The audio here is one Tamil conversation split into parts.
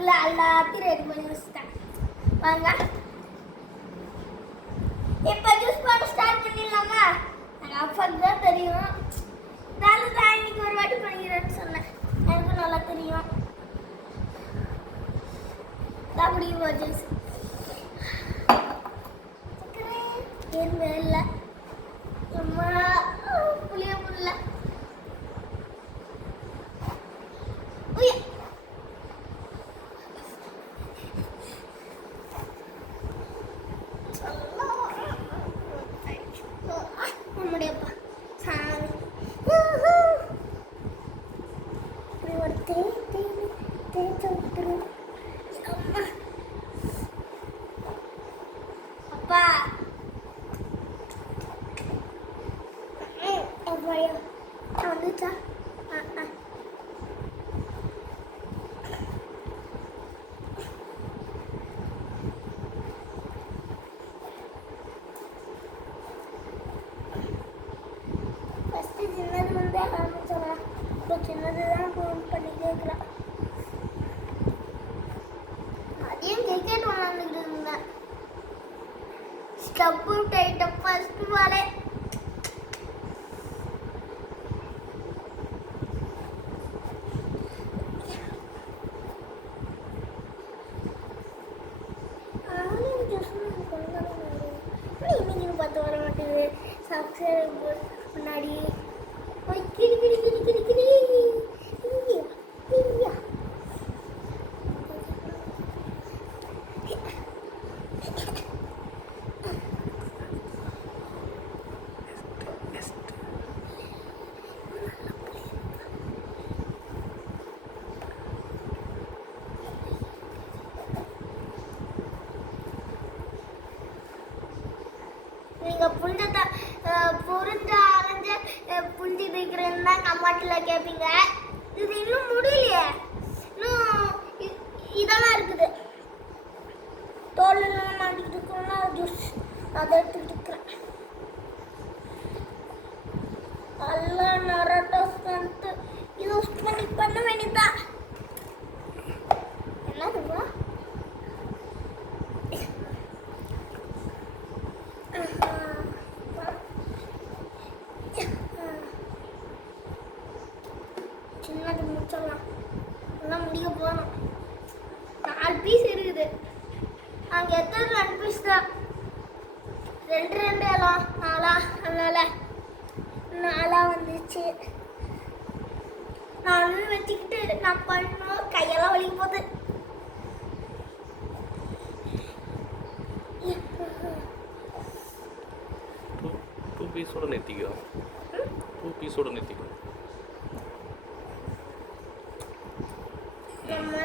அதுக்குள்ள எல்லாத்தையும் ரெடி பண்ணி வச்சுட்டேன். வாங்க இப்போ ஜூஸ் போட ஸ்டார்ட் பண்ணிடலாமா? எனக்கு அப்பாவுக்கு தான் தெரியும். நான் தான் இன்னைக்கு ஒரு வாட்டி பண்ணிக்கிறேன்னு சொன்னேன். எனக்கு நல்லா தெரியும். அப்படியே ஜூஸ் எதுவுமே இல்லை. அம்மா புளிய புள்ள நம்முடையப்பா சாமி ஒரு தேய்ச்ச விட்டுரும். அம்மா அப்பா எவ்வளோ வந்துச்சா? ஃபஸ்ட்டு சின்னது வந்து ஆரம்பிச்சலாம். இப்போ சின்னது தான் ஃபோன் பண்ணி கேட்குறேன். அதையும் கிரிக்கெட் விளாண்டுக்கிட்டு இருந்தேன். ஸ்டப்பு டைட்ட ஃபஸ்ட்டு பாலே இன்னைக்கு பார்த்து வர மாட்டேங்குது. சப்ஸ்கிரைபர் முன்னாடி கிரி கிரி கிரி கிரி கிரி நீங்கள் புரிஞ்ச அரைஞ்ச புரிஞ்சு இருக்கிறேன்னு தான் கமெண்ட்டில் கேட்பீங்க. இது இன்னும் முடியலையே. இன்னும் இதெல்லாம் இருக்குது. தோலெல்லாம் மாட்டிக்கிட்டு இருக்கோம்னா ஜூஸ் அதை எடுத்துக்கிட்டு இருக்கிறேன். எல்லாம் நரட்டோஸ் வந்து யூஸ் பண்ண வேண்டியதான். என்னதுப்பா? சின்னது முடிச்சிடலாம். எல்லாம் முடிக்க போகணும். 4 பீஸ் இருக்குது. அங்கே எத்தனை 2 பீஸ் தான். 2 எல்லாம் 4 அதனால 4 வந்துச்சு. நான் வச்சுக்கிட்டு நான் பண்ணணும். கையெல்லாம் வலிக்க போகுது. டூ பீஸோட நிறுத்திக்கோ. 2 பீஸோட நிறுத்திக்கோ.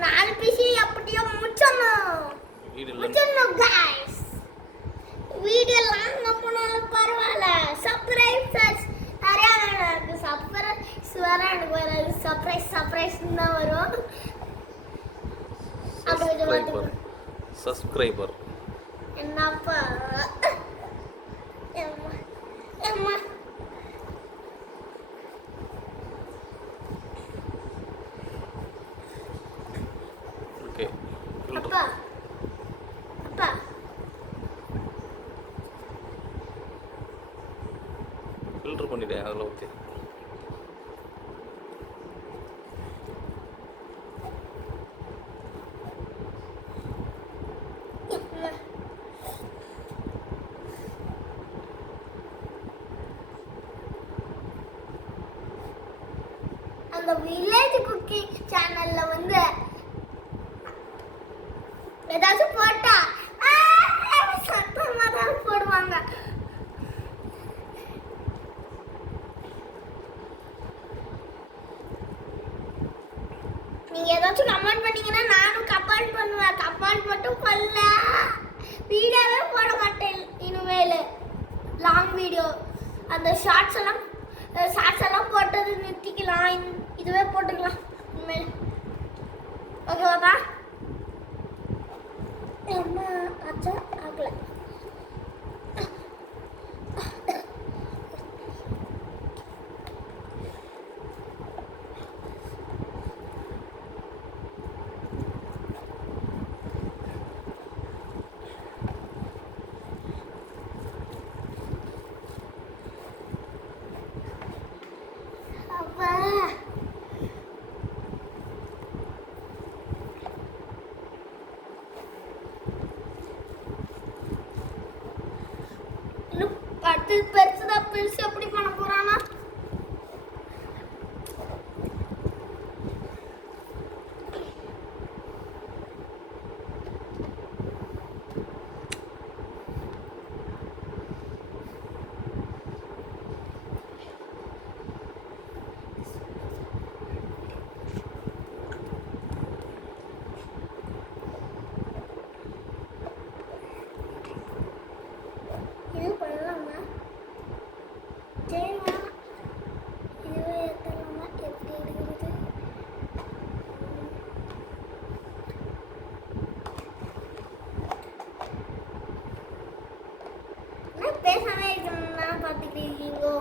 4 பீஸ் அப்படியே முடிச்சிடணும். கைஸ் வீடியோ லாங்கா போனாலும் பரவாயில்ல. சர்ப்ரைஸ் நிறையா வேணும். எனக்கு சர்ப்ரைஸ் வர எனக்கு வராது. சர்ப்ரைஸ் தான் வரும். சப்ஸ்கிரைபர் என்னப்பா அம்மா ஓகே. அப்பா அப்பா ஃபில்டர் பண்ணிட்டேன். அதில் ஓகே. அந்த வில்லேஜ் குக்கிங் சேனல்ல வந்து ஏதாச்சும் போட்டா சத்தமா தான் போடுவாங்க. நீங்க ஏதாச்சும் கமெண்ட் பண்ணீங்கன்னா நானும் கமெண்ட் பண்ணுவேன். கமெண்ட் மட்டும் பண்ணல வீடியோவே போட மாட்டேன் இனிமேல். லாங் வீடியோ அந்த ஷார்ட்ஸ் எல்லாம் போட்டது நிறுத்திக்கலாம். இதுவே போட்டுக்கலாம் இனிமேல். ஓகேவாப்பா? என்ன ஆச்சா? ஆகல. பெருசுதான் பெருசு எப்படி பண்ண போறானா? இது பண்ணலாமா? சரிம்மா, இதுவே ஏற்றலாமா? எப்படி எடுக்கிறது? நான் பேசாம இருக்கணும்னா பார்த்துக்கிறீங்களோ?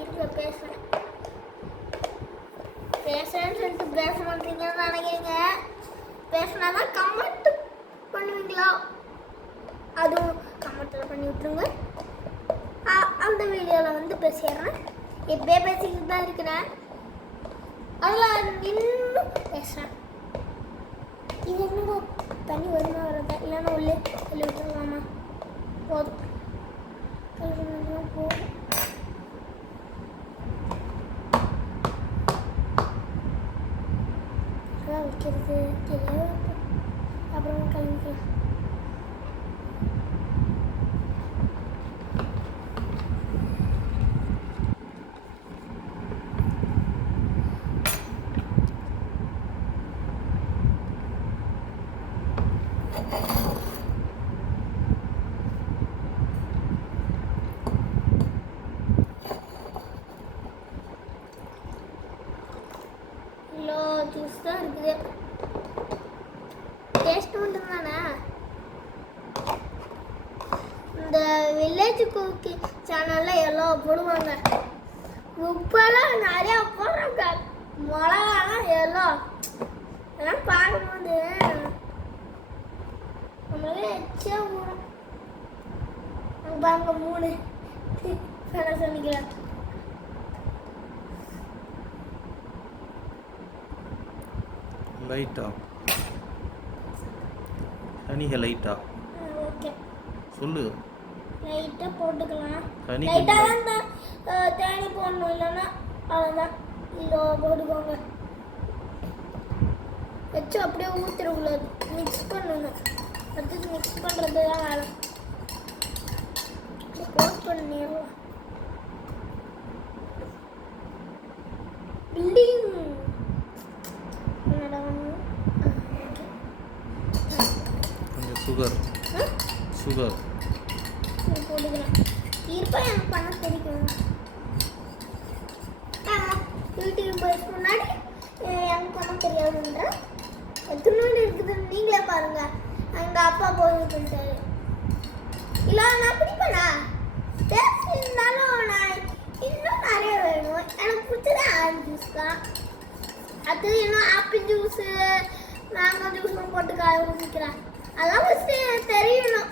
இருக்க பேசுறேன் பேசுறேன்னு சொல்லிட்டு பேச மாட்டீங்கன்னு நினைக்கிறீங்க. பேசினாதான் கமெண்ட் பண்ணுவீங்களா? அதுவும் கமெண்ட்டில் பண்ணி விட்டுருங்க. அந்த வீடியோவில் வந்து பேசிடுறேன். எப்பயே பேசிக்கிட்டு தான் இருக்கிறேன். அதில் இன்னும் பேசுகிறேன். இது என்னடா தண்ணி வருமா வரதா? இல்லைன்னா உள்ளே வெளியே விட்டுருலாமா? போதும் போதும். வைக்கிறது தெரியாது. அப்புறமா கிளம்பிக்கலாம். இவ்வளோ ஜூஸ் தான் இருக்குது. டேஸ்ட் மட்டும் தானே. இந்த வில்லேஜ் குக்கிங் சேனலில் எல்லாம் போடுவாங்க. உப்பெல்லாம் நிறையா போடுறாங்க. மிளகாலாம் எல்லாம் அதெல்லாம் பார்க்கும்போது நம்மளே எச்சா போடும். அங்கே 3 வேலை சொல்லிக்கலாம். லைட்டா ஹனிக லைட்டா ஓகே, சொல்லு. லைட்டாக போட்டுக்கலாம். ஹனி லைட்டாக தான் தேனி போடணும், இல்லைன்னா அவ்வளோதான். இதோ போட்டுக்கோங்க. வச்சு அப்படியே ஊற்றிடக்கூடாது, மிக்ஸ் பண்ணணும். அடுத்தது மிக்ஸ் பண்ணுறது தான் வேலை. கோட் பண்ணிடலாம். பில்டிங் கொஞ்சம் சுகர் சுகர் போட்டுக்கிறேன். இருப்பா எனக்கு பண்ண தெரியும். யூடியூபர்ஸ் முன்னாடி எனக்கு பண்ண தெரியாதுன்ற எத்தனை இருக்குதுன்னு நீங்களே பாருங்க. எங்கள் அப்பா போய் சொல்லிட்டாரு. இல்லை நான் பிடிப்பேனா? டேஸ்ட் இருந்தாலும் நான் இன்னும் நிறைய வேணும். எனக்கு பிடிச்சது ஆரஞ்சு ஜூஸ் தான். அது இன்னும் ஆப்பிள் ஜூஸு மேங்கோ ஜூஸ்லாம் போட்டு காய ஊற்றிக்கிறேன். அதெல்லாம் ஃபஸ்ட்டு தெரியணும்.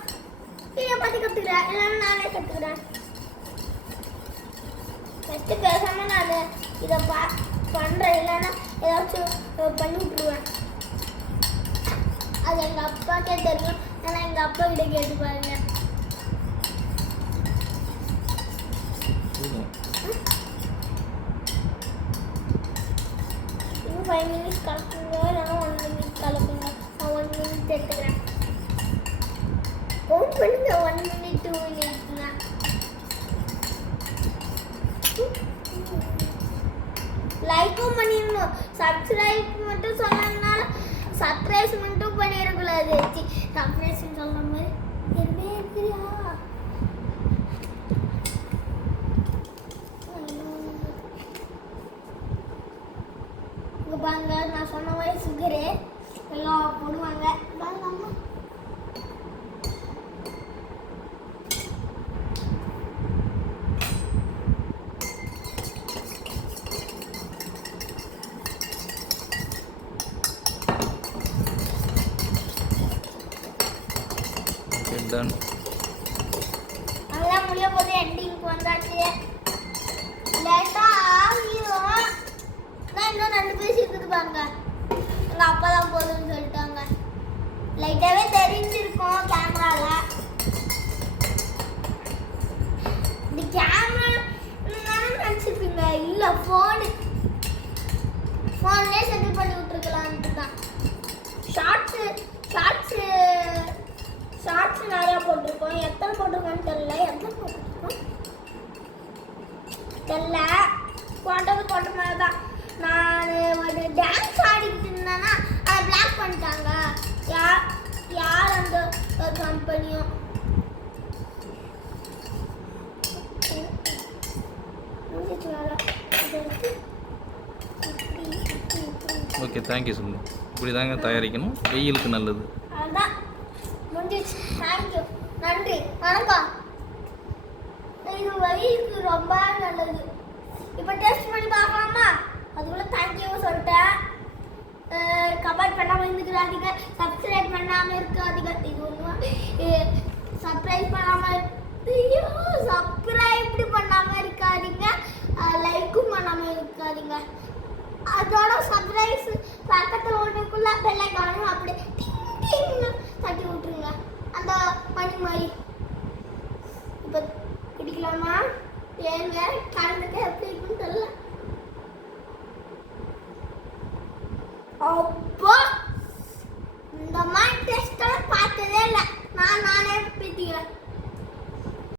இதை பார்த்து கற்றுக்கிறேன், இல்லைன்னா நானே கற்றுக்கிறேன். ஃபஸ்ட்டு பேசாமல் நான் இதை பண்ணுறேன், இல்லைன்னா ஏதாச்சும் பண்ணி விட்ருவேன். அது எங்கள் அப்பாக்கே தெரியும். ஆனால் எங்கள் அப்பா கிட்ட கேட்டு பாருங்க. இன்னும் 5 minutes கலக்குங்க, இல்லைன்னா 1 minute கலக்குங்க. நான் 1 minute எடுத்துக்கிறேன். கவுண்ட் பண்ணுங்க. 1 minute 2 minutes. லைக்கும் பண்ணிடணும். சப்ஸ்கிரைப் மட்டும் சொன்னதுனால சப்ஸ்கிரைப் மட்டும் பண்ணிடக்கூடாது. சப்ஸ்கிரைப் சொல்கிற மாதிரி எதுவுமே இருக்குறியா? இங்கே பாருங்க, நான் சொன்ன மாதிரி சுகரு எல்லாம் போடுவாங்க. பாருங்க டன். அதெல்லாம் முடிய போது எண்டிங்க்கு வந்தாச்சு. லேட்டாக ஆகிரும். நான் இன்னும் 2 பீஸ் இருக்குது பாருங்க. எங்கள் அப்பா தான் போதும்னு சொல்லிட்டாங்க. லைட்டாகவே தெரிஞ்சிருக்கும் கேமராவில். இது கேமரா நினச்சிருப்பீங்க, இல்லை ஃபோன்லேயே செட்டில் பண்ணி விட்டுருக்கலான்ட்டு தான். ஷார்ட்ஸு நிறையா போட்டிருக்கோம். எத்தனை போட்டிருக்கோன்னு தெரியல. போட்ட மாதிரி தான். நான் ஒரு டான்ஸ் ஆடிக்கிட்டு இருந்தேன்னா அதை பிளாக் பண்ணிட்டாங்க. யார் அந்த கம்பெனியும். ஓகே, தேங்க்யூ சொல்லு. இப்படி தாங்க தயாரிக்கணும், வெயிலுக்கு நல்லது. அதான் முடிஞ்சிச்சு. தேங்க்யூ, நன்றி, வணக்கம். இது வெயிலுக்கு ரொம்ப நல்லது. இப்போ டேஸ்ட் பண்ணி பார்க்கலாமா? அதுக்குள்ள தேங்க்யூ சொல்லிட்டேன். கமெண்ட் பண்ணாமல் இருந்துக்கிறாதீங்க, சப்ஸ்கிரைப் பண்ணாமல் இருக்காதீங்க. இது ஒன்று சப்ஸ்கிரைப் பண்ணாமல் இருக்காதீங்க, லைக்கும் பண்ணாமல் இருக்காதீங்க. அதோட சப்ஸ்கிரைப் பக்கத்தில் ஒன்றுக்குள்ள பெல்லை காணும் அப்படி தட்டி விட்டுருங்க, அந்த மணி மாதிரி. இப்போ குடிக்கலாமா? ஏங்க கலந்துக்க எப்படி இருக்குன்னு தெரியல. அப்போ இந்த மாதிரி டெஸ்ட் பார்த்ததே இல்லை நான்.